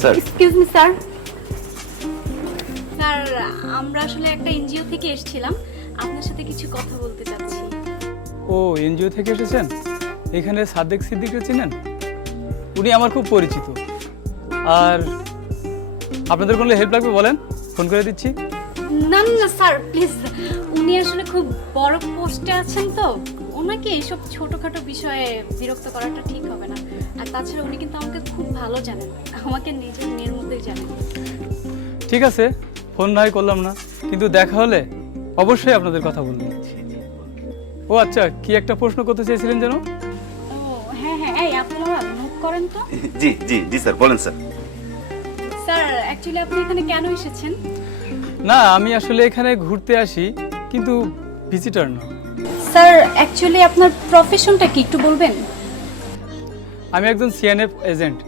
Sir excuse me sir. Sir আমরা আসলে একটা এনজিও থেকে এসেছিলাম, আপনার সাথে কিছু কথা বলতে চাচ্ছি। ও এনজিও থেকে এসেছেন? এখানে সাদেক সিদ্দিককে চিনেন? উনি আমার খুব পরিচিত। আর আপনাদের কোনো হেল্প লাগবে বলেন, ফোন করে দিচ্ছি। না না না স্যার প্লিজ, উনি আসলে খুব বড় পোস্টে আছেন তো, ওনাকে এইসব ছোটখাটো বিষয়ে বিরক্ত করাটা ঠিক হবে না। আর তাছাড়া উনি কিন্তু আমাকে খুব ভালো জানেন, আমাকে নিজের মেয়ের মধ্যেই জানেন। ঠিক আছে, ফোন না হয় করলাম না, কিন্তু দেখা হলে অবশ্যই আপনাদের কথা বলবো। ও আচ্ছা, কি একটা প্রশ্ন করতে চেয়েছিলেন যেন? ও হ্যাঁ হ্যাঁ, এই আপনারা নোট করেন তো। জি জি জি স্যার, বলেন স্যার। স্যার অ্যাকচুয়ালি আপনি এখানে কেন এসেছেন? না, আমি আসলে এখানে ঘুরতে আসি, কিন্তু ভিজিটর না। স্যার অ্যাকচুয়ালি আপনার প্রফেশনটা কি একটু বলবেন? আমি একজন সিএনএফ এজেন্ট।